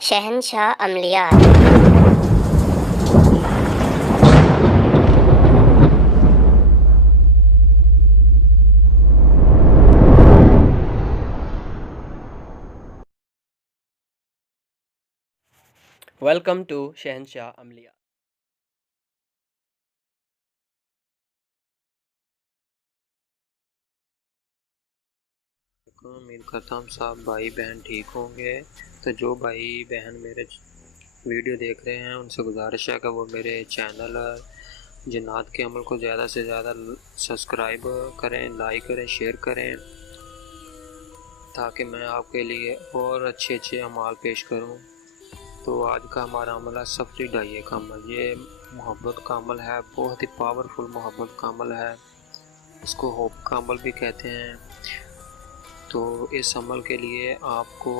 شہنشاہ عملیات۔ Welcome to شہنشاہ عملیات۔ امید کرتا ہوں سب بھائی بہن ٹھیک ہوں گے۔ تو جو بھائی بہن میرے ویڈیو دیکھ رہے ہیں ان سے گزارش ہے کہ وہ میرے چینل جنات کے عمل کو زیادہ سے زیادہ سبسکرائب کریں، لائک کریں، شیئر کریں، تاکہ میں آپ کے لیے اور اچھے اعمال پیش کروں۔ تو آج کا ہمارا عمل ہے سفری ڈھائیے کا عمل۔ یہ محبت کا عمل ہے، بہت ہی پاورفل محبت کا عمل ہے، اس کو ہوپ کا عمل بھی کہتے ہیں۔ تو اس عمل کے لیے آپ کو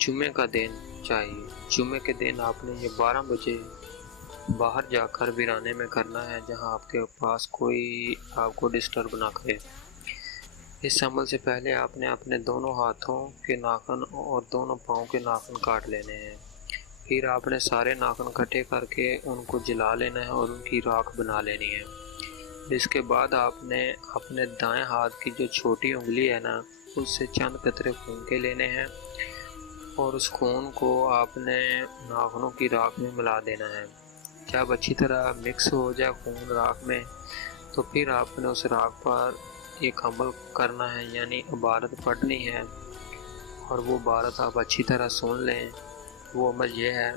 جمعے کا دن چاہیے۔ جمعے کے دن آپ نے یہ 12 بجے باہر جا کر ویرانے میں کرنا ہے، جہاں آپ کے پاس کوئی آپ کو ڈسٹرب نہ کرے۔ اس عمل سے پہلے آپ نے اپنے دونوں ہاتھوں کے ناخن اور دونوں پاؤں کے ناخن کاٹ لینے ہیں۔ پھر آپ نے سارے ناخن اکٹھے کر کے ان کو جلا لینا ہے اور ان کی راکھ بنا لینی ہے۔ اس کے بعد آپ نے اپنے دائیں ہاتھ کی جو چھوٹی انگلی ہے نا، اس سے چند قطرے خون کے لینے ہیں اور اس خون کو آپ نے ناخنوں کی راکھ میں ملا دینا ہے۔ جب اچھی طرح مکس ہو جائے خون راکھ میں، تو پھر آپ نے اس راکھ پر ایک عمل کرنا ہے، یعنی عبارت پڑھنی ہے، اور وہ عبارت آپ اچھی طرح سن لیں۔ وہ عمل یہ ہے: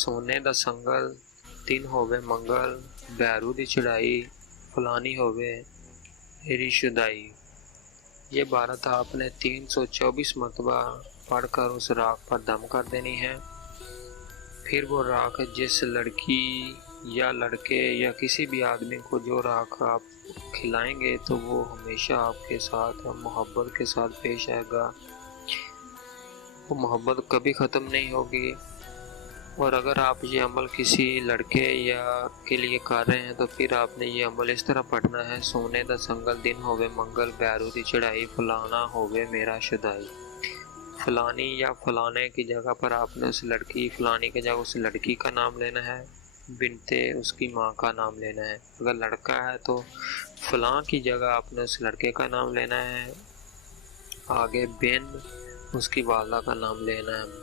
سونے دا سنگل دن ہووے منگل، بیرو دی چڑھائی فلانی ہووے میری شدائی۔ یہ عبارت آپ نے 324 مرتبہ پڑھ کر اس راکھ پر دم کر دینی ہے۔ پھر وہ راکھ جس لڑکی یا لڑکے یا کسی بھی آدمی کو جو راکھ آپ کھلائیں گے تو وہ ہمیشہ آپ کے ساتھ محبت کے ساتھ پیش آئے گا۔ وہ محبت کبھی ختم نہیں ہوگی۔ اور اگر آپ یہ عمل کسی لڑکے یا کے لیے کر رہے ہیں تو پھر آپ نے یہ عمل اس طرح پڑھنا ہے: سونے دا سنگل دن ہووے منگل، بیرو دی چڑھائی فلانا ہووے میرا شدائی۔ فلانی یا فلانے کی جگہ پر آپ نے اس لڑکی، فلانی کی جگہ اس لڑکی کا نام لینا ہے، بنتے اس کی ماں کا نام لینا ہے۔ اگر لڑکا ہے تو فلاں کی جگہ آپ نے اس لڑکے کا نام لینا ہے، آگے بن اس کی والدہ کا نام لینا ہے۔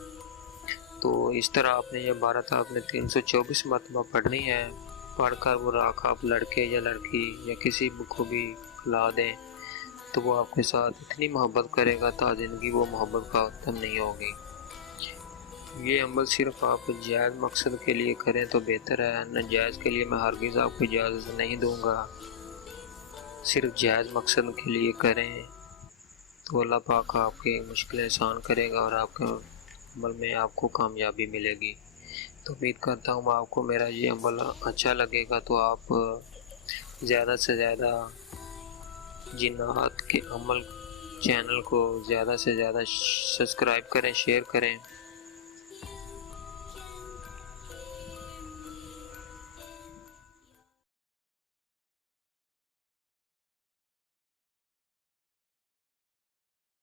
تو اس طرح آپ نے یہ عبارت آپ نے 324 مرتبہ پڑھنی ہے۔ پڑھ کر وہ راکھ آپ لڑکے یا لڑکی یا کسی کو بھی کھلا دیں تو وہ آپ کے ساتھ اتنی محبت کرے گا تا زندگی وہ محبت کا ختم نہیں ہوگی۔ یہ عمل صرف آپ جائز مقصد کے لیے کریں تو بہتر ہے، ناجائز کے لیے میں ہرگز آپ کو اجازت نہیں دوں گا۔ صرف جائز مقصد کے لیے کریں تو اللہ پاک آپ کی مشکلیں آسان کرے گا اور آپ کے عمل میں آپ کو کامیابی ملے گی۔ تو امید کرتا ہوں آپ کو میرا یہ عمل اچھا لگے گا، تو آپ زیادہ سے زیادہ جنات کے عمل چینل کو زیادہ سے زیادہ سبسکرائب کریں، شیئر کریں۔